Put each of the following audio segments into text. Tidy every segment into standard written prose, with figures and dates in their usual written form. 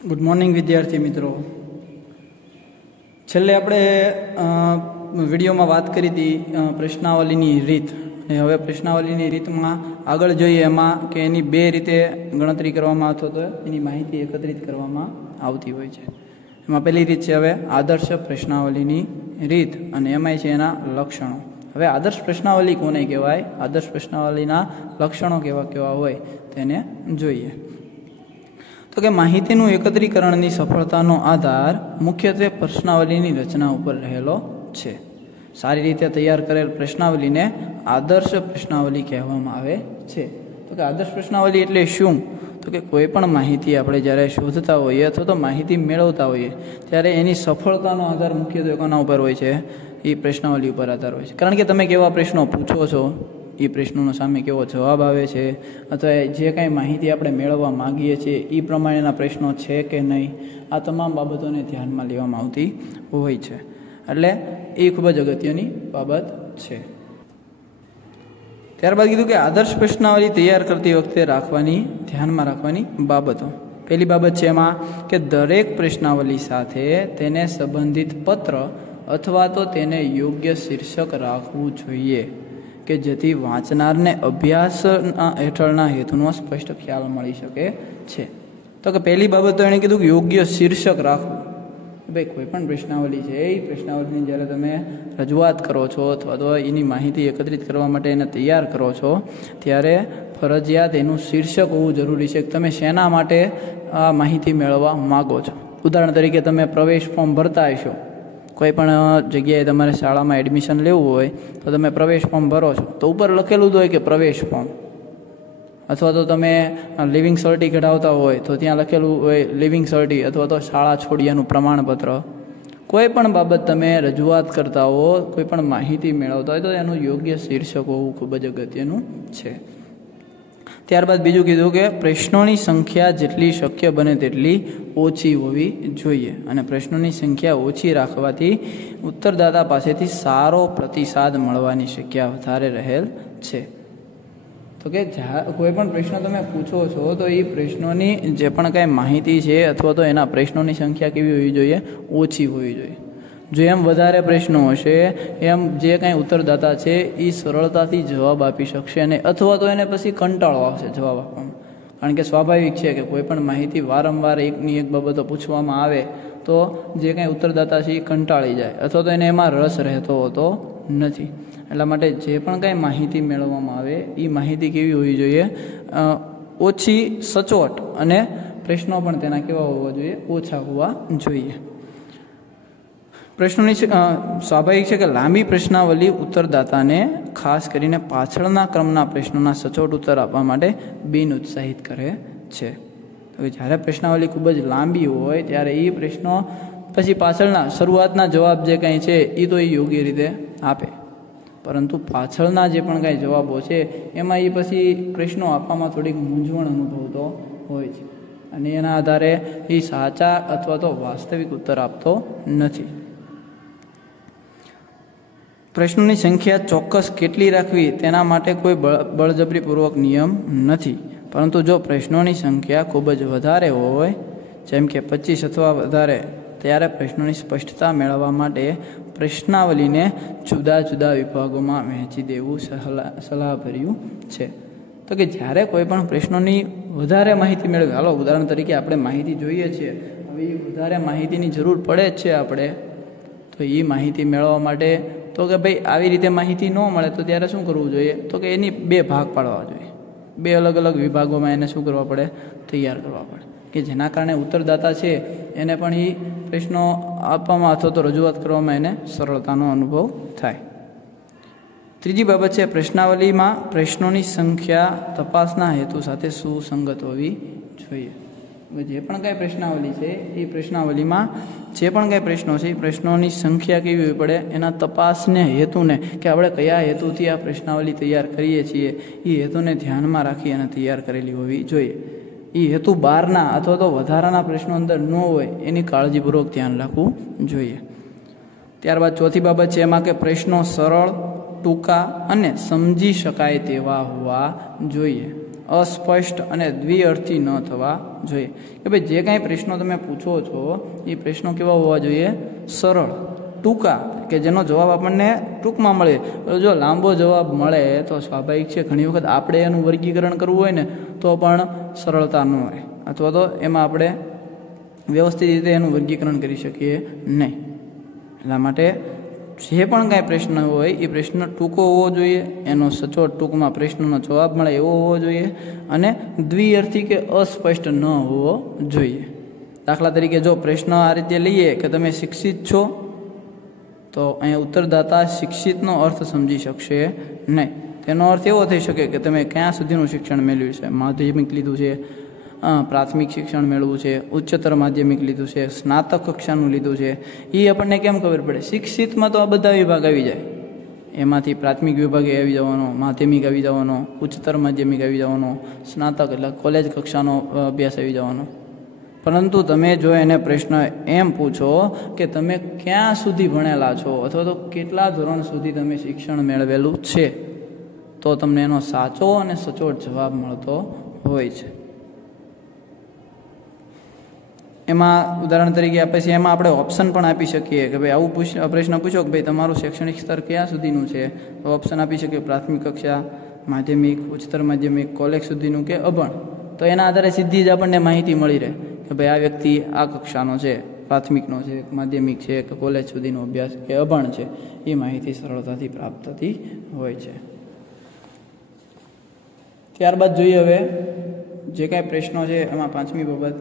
Good morning विद्यार्थी मित्रों। छेल्ले आपणे विडियो में बात करी थी प्रश्नावलीनी रीत। हवे प्रश्नावलीनी रीतमां आगळ जोईए एमां के एनी बे रीते गणतरी करवामां अथवा तो एनी माहिती एकत्रित करवामां आवती होय छे। एमां पहेली रीत छे हवे आदर्श प्रश्नावलीनी रीत अने एमांय छे एना लक्षणों। हवे आदर्श प्रश्नावली कोने कहेवाय, आदर्श प्रश्नावलीना लक्षणों केवा केवा होय तेने जोईए। तो कि माहितीनु एकत्रीकरणनी सफलतानो आधार मुख्यत्वे प्रश्नावलीनी रचना उपर रहेलो छे। सारी रीते तैयार करेल प्रश्नावलीने आदर्श प्रश्नावली कहेवामां आवे छे। तो कि आदर्श प्रश्नावली एटले शुं? तो कि कोईपण माहिती आपणे ज्यारे शोधता होईए अथवा तो माहिती मेळवता होईए त्यारे एनी सफलतानो आधार मुख्यत्वे कोना उपर होय छे? ई प्रश्नावली उपर आधार होय छे। कारण के तमे केवा प्रश्नो पूछो छो, એ પ્રશ્નોનો સામે કેવો જવાબ આવે છે અથવા જે કાંઈ માહિતી આપણે મેળવવા માગીએ છીએ એ પ્રમાણેના પ્રશ્નો છે કે નહીં, આ તમામ બાબતોને ધ્યાનમાં લેવામાં આવતી હોય છે। એટલે એ ખૂબ જ અગત્યની બાબત છે। ત્યારબાદ કીધું કે આદર્શ પ્રશ્નાવલી તૈયાર કરતી વખતે ધ્યાનમાં રાખવાની બાબતો। પહેલી બાબત છે એમાં કે દરેક પ્રશ્નાવલી સાથે તેને સંબંધિત પત્ર અથવા તો તેને યોગ્ય શીર્ષક રાખવું જોઈએ કે જેથી વાંચનારને અભ્યાસ હેઠળના હેતુનો સ્પષ્ટ ખ્યાલ મળી શકે છે। તો કે પહેલી બાબત તો એણે કીધું કે યોગ્ય શીર્ષક રાખવું। ભાઈ કોઈ પણ પ્રશ્નાવલી છે એ પ્રશ્નાવલીની જ્યારે તમે રજૂઆત કરો છો અથવા તો એની માહિતી એકત્રિત કરવા માટે એને તૈયાર કરો છો ત્યારે ફરજિયાત એનું શીર્ષક હોવું જરૂરી છે કે તમે શેના માટે આ માહિતી મેળવવા માગો છો। ઉદાહરણ તરીકે તમે પ્રવેશ ફોર્મ ભરતા હશો, कोईपण जग्याए तमारे शाळा में एडमिशन लेवुं होय तो तमे प्रवेश फॉर्म भरो छो तो उपर लखेलुं ज होय के प्रवेश फॉर्म, अथवा तो तमे लिविंग सर्टी कढावता होय तो त्यां लखेलुं होय लिविंग सर्टी अथवा तो शाळा छोड़ियानुं प्रमाणपत्र। कोईपण बाबत तमे रजूआत करता हो, कोईपण माहिती मेळवता होय तो एनुं योग्य शीर्षक होवुं खूब ज अगत्यनुं छे। ત્યારબાદ બીજું કીધું કે પ્રશ્નોની સંખ્યા જેટલી શક્ય બને તેટલી ઓછી હોવી જોઈએ અને પ્રશ્નોની સંખ્યા ઓછી રાખવાથી ઉત્તરદાતા પાસેથી સારો પ્રતિસાદ મળવાની શક્યતા વધારે રહેલ છે। તો કે કોઈ પણ પ્રશ્ન તમે પૂછો છો તો એ પ્રશ્નોની જે પણ કાંઈ માહિતી છે અથવા તો એના પ્રશ્નોની સંખ્યા કેવી હોવી જોઈએ? ઓછી હોવી જોઈએ। जो एम वधारे प्रश्नों हशे एम जे कांई उत्तरदाता छे ए सरलताथी जवाब आपी शकशे अने अथवा तो एने पछी कंटाळो आवशे जवाब आपवामां। कारण के स्वाभाविक छे के कोईपण माहिती वारंवार एकनी एक बाबतो पूछवामां आवे तो जे कांई उत्तरदाता छे ए कंटाळी जाय अथवा तो एने एमां रस रहेतो होतो नथी। એટલા માટે જે પણ કાંઈ માહિતી મેળવવામાં આવે એ માહિતી કેવી હોવી જોઈએ? ઓછી સચોટ અને પ્રશ્નો પણ તેના કેવા હોવા જોઈએ? ઓછા હોવા જોઈએ। प्रश्नों स्वाभाविक है कि लांबी प्रश्नावली उत्तरदाता ने खास करीने पाछळना क्रमना प्रश्नों सचोट उत्तर आपवा माटे बिन उत्साहित करे छे। तो ज्यारे प्रश्नावली खूब ज लांबी होय त्यारे ए प्रश्नों पछी पाछळना शरूआतना जवाब जे कांई छे ए तो ए योग्य रीते आपे, परंतु पाछळना जे पण कांई जवाबो छे एमां ए पछी प्रश्नों आपवामां थोड़ी मूंझवण अनुभवतो होय छे अने एना आधारे ए साचा अथवा तो वास्तविक उत्तर आपतो नथी। प्रश्नों की संख्या चौक्कस केटली राखवी तेना माटे कोई बळजबरीपूर्वक नियम नथी, परंतु जो प्रश्नों की संख्या खूब ज वधारे होय जेम के 25 अथवा वधारे त्यारे प्रश्नों की स्पष्टता मेळववा माटे प्रश्नावली ने जुदा जुदा विभागों में वहेंची देवुं सलाहभर्युं छे। तो कि ज्यारे कोईपण प्रश्नों की वधारे माहिती मेळवी, हालो उदाहरण तरीके आपणे माहिती जोईए छीए, हवे वधारे माहितीनी जरूर पड़े ज छे आपणे, तो ये माहिती मेळववा माटे तो कि भाई आवी रीते माहिती न मळे तो त्यारे शुं करवुं जोईए? तो कि एनी बे भाग पाडवा जोईए, बे अलग अलग विभागों में एने शुं करवा पड़े? तैयार करवा पड़े कि जेना कारणे उत्तरदाता छे एने पण ए प्रश्नों आपवामां अथवा तो रजूआत करवामां एने सरलतानो अनुभव थाय। त्रीजी बाबत छे प्रश्नावलीमां प्रश्नोनी संख्या तपासना हेतु साथे सुसंगत होवी जोईए। जे पण कांई प्रश्नावली है ये प्रश्नावली में जे पण कांई प्रश्नों है प्रश्नों की संख्या केवी होवी पड़े एना तपास ने हेतु ने कि आपणे कया हेतुथी आ प्रश्नावली तैयार करीए छीए ए हेतु ने ध्यान में राखी अने तैयार करेली होवी जोईए। ए हेतु बहारना अथवा तो वधाराना प्रश्नों अंदर न होय एनी काळजीपूर्वक ध्यान राखवुं जोईए। त्यारबाद चौथी बाबत छे एमां के प्रश्नों सरल, टूंका अने समजी शकाय तेवा होवा जोईए। અસ્પષ્ટ અને દ્વિઅર્થી ન થવા જોઈએ કે ભાઈ જે કાંઈ પ્રશ્નો તમે પૂછો છો એ પ્રશ્નો કેવા હોવા જોઈએ? સરળ, ટૂંકા, કે જેનો જવાબ આપણને ટૂંકમાં મળે. જો લાંબો જવાબ મળે તો સ્વાભાવિક છે ઘણી વખત આપણે એનું વર્ગીકરણ કરવું હોય ને તો પણ સરળતા ન હોય, અથવા તો એમાં આપણે વ્યવસ્થિત રીતે એનું વર્ગીકરણ કરી શકીએ નહીં. એટલા માટે જે પણ કાંઈ પ્રશ્ન હોય એ પ્રશ્ન ટૂંકો હોવો જોઈએ, એનો સચોટ ટૂંકમાં પ્રશ્નનો જવાબ મળે એવો હોવો જોઈએ, અને દ્વિઅર્થી કે અસ્પષ્ટ ન હોવો જોઈએ. દાખલા તરીકે જો પ્રશ્ન આ રીતે લઈએ કે તમે શિક્ષિત છો, તો અહીંયા ઉત્તરદાતા શિક્ષિતનો અર્થ સમજી શકશે નહીં. તેનો અર્થ એવો થઈ શકે કે તમે ક્યાં સુધીનું શિક્ષણ મેળવ્યું છે, માધ્યમિક લીધું છે, પ્રાથમિક શિક્ષણ મેળવવું છે, ઉચ્ચતર માધ્યમિક લીધું છે, સ્નાતક કક્ષાનું લીધું છે. એ આપણને કેમ ખબર પડે? શિક્ષિતમાં તો આ બધા વિભાગ આવી જાય, એમાંથી પ્રાથમિક વિભાગે આવી જવાનો, માધ્યમિક આવી જવાનો, ઉચ્ચતર માધ્યમિક આવી જવાનો, સ્નાતક એટલે કોલેજ કક્ષાનો અભ્યાસ આવી જવાનો. પરંતુ તમે જો એને પ્રશ્ન એમ પૂછો કે તમે ક્યાં સુધી ભણેલા છો અથવા તો કેટલા ધોરણ સુધી તમે શિક્ષણ મેળવેલું છે, તો તમને એનો સાચો અને સચોટ જવાબ મળતો હોય છે. એમાં ઉદાહરણ તરીકે પછી એમાં આપણે ઓપ્શન પણ આપી શકીએ કે ભાઈ આવું પ્રશ્ન પૂછો કે ભાઈ તમારું શૈક્ષણિક સ્તર ક્યાં સુધીનું છે, તો ઓપ્શન આપી શકીએ પ્રાથમિક કક્ષા, માધ્યમિક, ઉચ્ચતર માધ્યમિક, કોલેજ સુધીનું કે અભણ. તો એના આધારે સીધી જ આપણને માહિતી મળી રહે કે ભાઈ આ વ્યક્તિ આ કક્ષાનો છે, પ્રાથમિકનો છે, માધ્યમિક છે કે કોલેજ સુધીનો અભ્યાસ કે અભણ છે. એ માહિતી સરળતાથી પ્રાપ્ત થતી હોય છે. ત્યારબાદ જોઈએ હવે જે કાંઈ પ્રશ્નો છે એમાં પાંચમી બાબત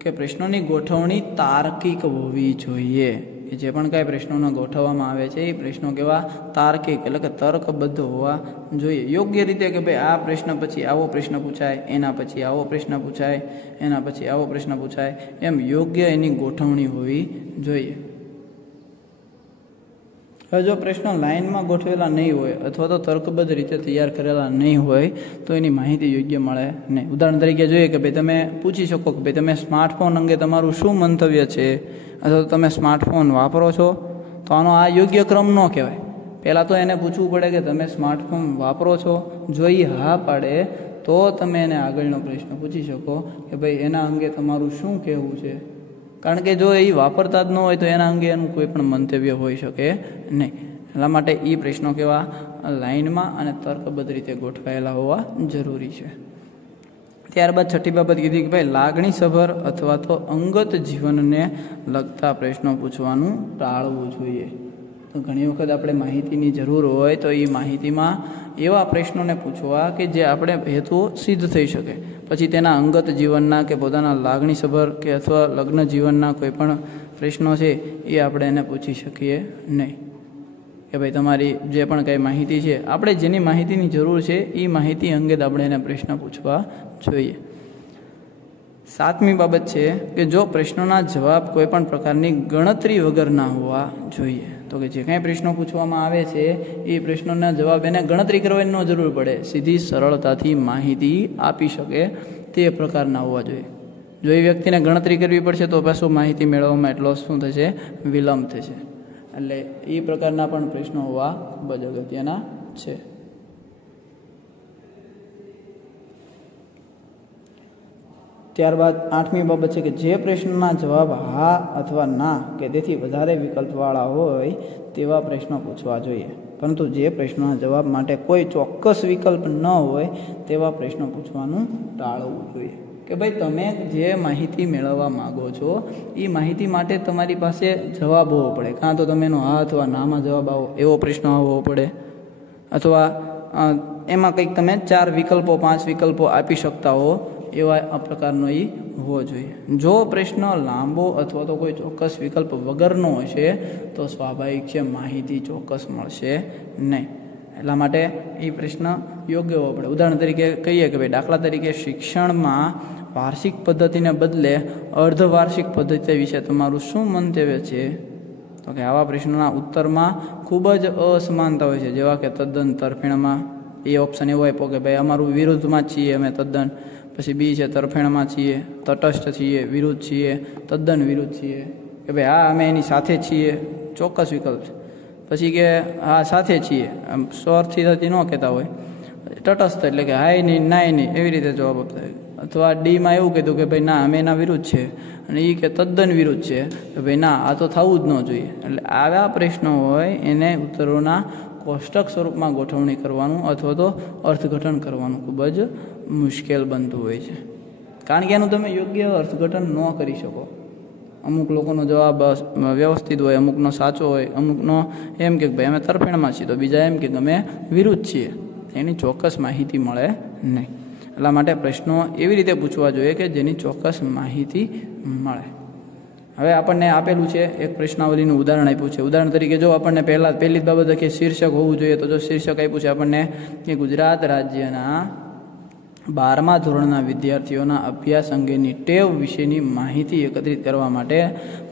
કે પ્રશ્નોની ગોઠવણી તાર્કિક હોવી જોઈએ. કે જે પણ કાંઈ પ્રશ્નોને ગોઠવવામાં આવે છે એ પ્રશ્નો કેવા? તાર્કિક, એટલે કે તર્કબદ્ધ હોવા જોઈએ. યોગ્ય રીતે કે ભાઈ આ પ્રશ્ન પછી આવો પ્રશ્ન પૂછાય, એના પછી આવો પ્રશ્ન પૂછાય, એના પછી આવો પ્રશ્ન પૂછાય, એમ યોગ્ય એની ગોઠવણી હોવી જોઈએ. હવે જો પ્રશ્નો લાઇનમાં ગોઠવેલા નહીં હોય અથવા તો તર્કબદ્ધ રીતે તૈયાર કરેલા નહીં હોય તો એની માહિતી યોગ્ય મળે નહીં. ઉદાહરણ તરીકે જોઈએ કે ભાઈ તમે પૂછી શકો કે ભાઈ તમે સ્માર્ટફોન અંગે તમારું શું મંતવ્ય છે, અથવા તો તમે સ્માર્ટફોન વાપરો છો, તો આનો આ યોગ્ય ક્રમ ન કહેવાય. પહેલાં તો એને પૂછવું પડે કે તમે સ્માર્ટફોન વાપરો છો. જો એ હા પાડે તો તમે એને આગળનો પ્રશ્ન પૂછી શકો કે ભાઈ એના અંગે તમારું શું કહેવું છે. કારણ કે જો એ વાપરતા જ ન હોય તો એના અંગે એનું કોઈ પણ મંતવ્ય હોઈ શકે નહીં. એટલા માટે એ પ્રશ્નો કેવા? લાઇનમાં અને તર્કબદ્ધ રીતે ગોઠવાયેલા હોવા જરૂરી છે. ત્યારબાદ છઠ્ઠી બાબત કીધી કે ભાઈ લાગણીસભર અથવા તો અંગત જીવનને લગતા પ્રશ્નો પૂછવાનું ટાળવું જોઈએ. તો ઘણી વખત આપણે માહિતીની જરૂર હોય તો એ માહિતીમાં એવા પ્રશ્નોને પૂછવા કે જે આપણે હેતુઓ સિદ્ધ થઈ શકે. પછી તેના અંગત જીવનના કે પોતાના લાગણીસભર કે અથવા લગ્ન જીવનના કોઈ પણ પ્રશ્નો છે એ આપણે એને પૂછી શકીએ નહીં. કે ભાઈ તમારી જે પણ કંઈ માહિતી છે, આપણે જેની માહિતીની જરૂર છે એ માહિતી અંગે જ આપણે એને પ્રશ્ન પૂછવા જોઈએ. સાતમી બાબત છે કે જો પ્રશ્નોના જવાબ કોઈ પણ પ્રકારની ગણતરી વગરના હોવા જોઈએ. તો કે જે કાંઈ પ્રશ્નો પૂછવામાં આવે છે એ પ્રશ્નોના જવાબ એને ગણતરી કરવાની ન જરૂર પડે, સીધી સરળતાથી માહિતી આપી શકે તે પ્રકારના હોવા જોઈએ. જો એ વ્યક્તિને ગણતરી કરવી પડશે તો પાછું માહિતી મેળવવામાં એટલો શું થશે? વિલંબ થશે. એટલે એ પ્રકારના પણ પ્રશ્નો હોવા ખૂબ જ અગત્યના છે. ત્યારબાદ આઠમી બાબત છે કે જે પ્રશ્નના જવાબ હા અથવા ના કે તેથી વધારે વિકલ્પવાળા હોય તેવા પ્રશ્નો પૂછવા જોઈએ. પરંતુ જે પ્રશ્નના જવાબ માટે કોઈ ચોક્કસ વિકલ્પ ન હોય તેવા પ્રશ્નો પૂછવાનું ટાળવું જોઈએ. કે ભાઈ તમે જે માહિતી મેળવવા માગો છો એ માહિતી માટે તમારી પાસે જવાબ હોવો પડે. કાં તો તમે એનો હા અથવા નામાં જવાબ આવો એવો પ્રશ્ન આવવો પડે, અથવા એમાં કંઈક તમે 4 વિકલ્પો 5 વિકલ્પો આપી શકતા હો એવા આ પ્રકારનો એ હોવો જોઈએ. જો પ્રશ્ન લાંબો અથવા તો કોઈ ચોક્કસ વિકલ્પ વગરનો હશે તો સ્વાભાવિક છે માહિતી ચોક્કસ મળશે નહીં. એટલા માટે એ પ્રશ્ન યોગ્ય હોવો પડે. ઉદાહરણ તરીકે કહીએ કે ભાઈ દાખલા તરીકે શિક્ષણમાં વાર્ષિક પદ્ધતિને બદલે અર્ધવાર્ષિક પદ્ધતિ વિશે તમારું શું મંતવ્ય છે? તો કે આવા પ્રશ્નોના ઉત્તરમાં ખૂબ જ અસમાનતા હોય છે, જેવા કે તદ્દન તરફેણમાં. એ ઓપ્શન એવો આપ્યો કે ભાઈ અમારું વિરુદ્ધમાં જ છીએ અમે તદ્દન. પછી બી છે તરફેણમાં છીએ, તટસ્થ છીએ, વિરુદ્ધ છીએ, તદ્દન વિરુદ્ધ છીએ. કે ભાઈ હા અમે એની સાથે છીએ, ચોક્કસ વિકલ્પ છે. પછી કે હા સાથે છીએ, આમ સ્વરથી ન કહેતા હોય, તટસ્થ એટલે કે હાય નહીં નાય નહીં એવી રીતે જવાબ આપતા હોય. અથવા ડીમાં એવું કીધું કે ભાઈ ના અમે એના વિરુદ્ધ છે, અને એ કે તદ્દન વિરુદ્ધ છે કે ભાઈ ના આ તો થવું જ ન જોઈએ. એટલે આવા પ્રશ્નો હોય એને ઉત્તરોના કોષ્ટક સ્વરૂપમાં ગોઠવણી કરવાનું અથવા તો અર્થઘટન કરવાનું ખૂબ જ મુશ્કેલ બનતું હોય છે, કારણ કે એનું તમે યોગ્ય અર્થઘટન ન કરી શકો. અમુક લોકોનો જવાબ વ્યવસ્થિત હોય, અમુકનો સાચો હોય, અમુકનો એમ કે ભાઈ અમે તરફેણમાં છીએ, તો બીજા એમ કે અમે વિરુદ્ધ છીએ. એની ચોક્કસ માહિતી મળે નહીં. એટલા માટે પ્રશ્નો એવી રીતે પૂછવા જોઈએ કે જેની ચોક્કસ માહિતી મળે. હવે આપણને આપેલું છે એક પ્રશ્નાવલીનું ઉદાહરણ આપ્યું છે. ઉદાહરણ તરીકે જો આપણને પહેલી જ બાબત કે શીર્ષક હોવું જોઈએ, તો જો શીર્ષક આપ્યું છે આપણને કે ગુજરાત રાજ્યના 12મા ધોરણના વિદ્યાર્થીઓના અભ્યાસ અંગેની ટેવ વિશેની માહિતી એકત્રિત કરવા માટે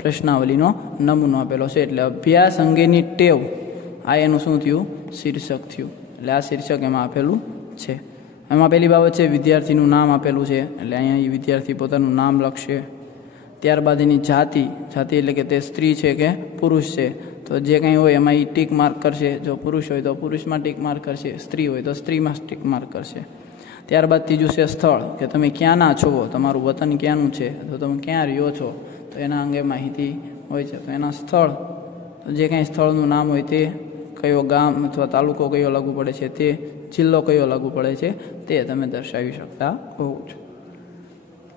પ્રશ્નાવલીનો નમૂનો આપેલો છે. એટલે અભ્યાસ અંગેની ટેવ આ એનું શું થયું? શીર્ષક થયું. એટલે આ શીર્ષક એમાં આપેલું છે. એમાં પહેલી બાબત છે વિદ્યાર્થીનું નામ આપેલું છે, એટલે અહીંયા એ વિદ્યાર્થી પોતાનું નામ લખશે. ત્યારબાદ એની જાતિ એટલે કે તે સ્ત્રી છે કે પુરુષ છે, તો જે કંઈ હોય એમાં એ ટીક માર્ક કરશે. જો પુરુષ હોય તો પુરુષમાં ટીક માર્ક કરશે, સ્ત્રી હોય તો સ્ત્રીમાં ટીક માર્ક કરશે. ત્યારબાદ ત્રીજું છે સ્થળ, કે તમે ક્યાંના છો, તમારું વતન ક્યાંનું છે, તો તમે ક્યાં રહ્યો છો, તો એના અંગે માહિતી હોય છે. તો એના સ્થળ, તો જે કંઈ સ્થળનું નામ હોય તે, કયો ગામ અથવા તાલુકો કયો લાગુ પડે છે તે, જિલ્લો કયો લાગુ પડે છે તે તમે દર્શાવી શકતા હોવ છો.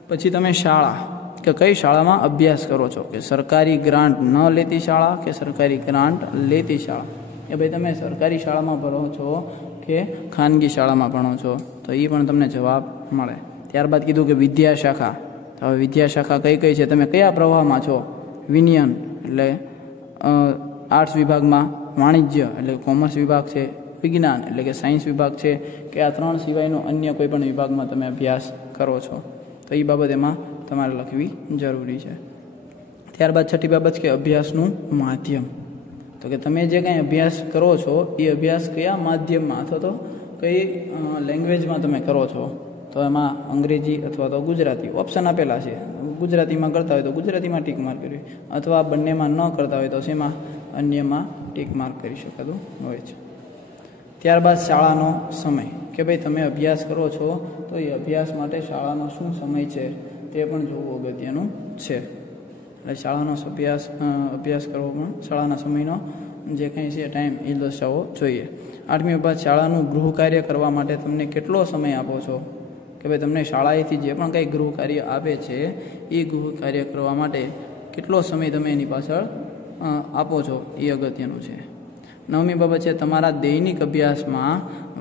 પછી તમે શાળા, કે કઈ શાળામાં અભ્યાસ કરો છો, કે સરકારી ગ્રાન્ટ ન લેતી શાળા કે સરકારી ગ્રાન્ટ લેતી શાળા, કે ભાઈ તમે સરકારી શાળામાં ભણો છો કે ખાનગી શાળામાં ભણો છો, તો એ પણ તમને જવાબ મળે. ત્યારબાદ કીધું કે વિદ્યાશાખા, તો હવે વિદ્યાશાખા કઈ કઈ છે, તમે કયા પ્રવાહમાં છો, વિનયન એટલે આર્ટ્સ વિભાગમાં, વાણિજ્ય એટલે કોમર્સ વિભાગ છે, વિજ્ઞાન એટલે કે સાયન્સ વિભાગ છે, કે આ ત્રણ સિવાયનો અન્ય કોઈ પણ વિભાગમાં તમે અભ્યાસ કરો છો, તો એ બાબત એમાં તમારે લખવી જરૂરી છે. ત્યારબાદ છઠ્ઠી બાબત કે અભ્યાસનું માધ્યમ, તો કે તમે જે કંઈ અભ્યાસ કરો છો એ અભ્યાસ કયા માધ્યમમાં અથવા તો કઈ લેંગ્વેજમાં તમે કરો છો, તો એમાં અંગ્રેજી અથવા તો ગુજરાતી ઓપ્શન આપેલા છે. ગુજરાતીમાં કરતા હોય તો ગુજરાતીમાં ટીક માર્ક કરવી, અથવા બંનેમાં ન કરતા હોય તો શેમાં અન્યમાં ટીક માર્ક કરી શકાતું હોય છે. ત્યારબાદ શાળાનો સમય, કે ભાઈ તમે અભ્યાસ કરો છો તો એ અભ્યાસ માટે શાળાનો શું સમય છે તે પણ જોવું અગત્યનું છે. એટલે શાળાનો અભ્યાસ કરવો પણ શાળાના સમયનો જે કંઈ છે ટાઈમ એ દર્શાવવો જોઈએ. આઠમી બાબત શાળાનું ગૃહ કાર્ય કરવા માટે તમને કેટલો સમય આપો છો, કે ભાઈ તમને શાળાએથી જે પણ કંઈ ગૃહ કાર્ય આપે છે એ ગૃહ કાર્ય કરવા માટે કેટલો સમય તમે એની પાછળ આપો છો એ અગત્યનું છે. નવમી બાબત છે તમારા દૈનિક અભ્યાસમાં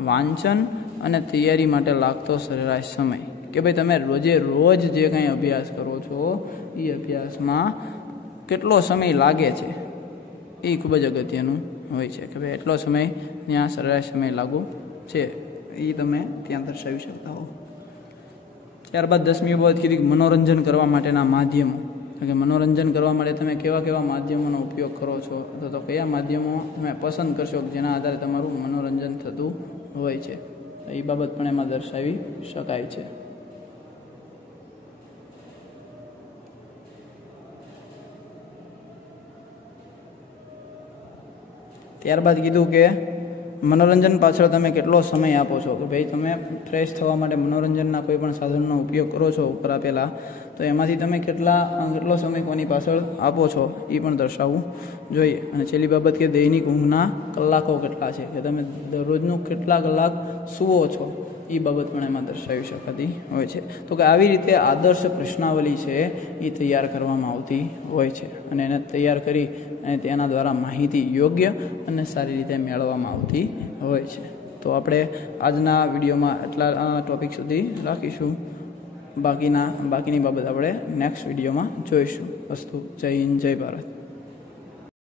વાંચન અને તૈયારી માટે લાગતો સરેરાશ સમય, કે ભાઈ તમે રોજ જે કંઈ અભ્યાસ કરો છો એ અભ્યાસમાં કેટલો સમય લાગે છે એ ખૂબ જ અગત્યનું હોય છે, કે ભાઈ એટલો સમય ત્યાં સરેરાશ સમય લાગુ છે એ તમે ત્યાં દર્શાવી શકતા હો. ત્યારબાદ 10મી બાબત કીધી મનોરંજન કરવા માટેના માધ્યમો, કે મનોરંજન કરવા માટે તમે કેવા કેવા માધ્યમોનો ઉપયોગ કરો છો, અથવા તો કયા માધ્યમો તમે પસંદ કરશો જેના આધારે તમારું મનોરંજન થતું હોય છે, એ બાબત પણ એમાં દર્શાવી શકાય છે. ત્યારબાદ કીધું કે મનોરંજન પાછળ તમે કેટલો સમય આપો છો, કે ભાઈ તમે ફ્રેશ થવા માટે મનોરંજનના કોઈ પણ સાધનનો ઉપયોગ કરો છો ઉપર આપેલા, તો એમાંથી તમે કેટલો સમય કોની પાછળ આપો છો એ પણ દર્શાવવું જોઈએ. અને છેલ્લી બાબત કે દૈનિક ઊંઘના કલાકો કેટલા છે, કે તમે દરરોજનું કેટલા કલાક સૂવો છો એ બાબત પણ એમાં દર્શાવી શકાતી હોય છે. તો કે આવી રીતે આદર્શ પ્રશ્નાવલી છે એ તૈયાર કરવામાં આવતી હોય છે, અને એને તૈયાર કરી અને તેના દ્વારા માહિતી યોગ્ય અને સારી રીતે મેળવવામાં આવતી હોય છે. તો આપણે આજના વિડીયોમાં એટલા ટોપિક સુધી રાખીશું. બાકીની બાબત આપણે નેક્સ્ટ વિડીયોમાં જોઈશું. અસ્તુ. જય હિન્દ, જય ભારત.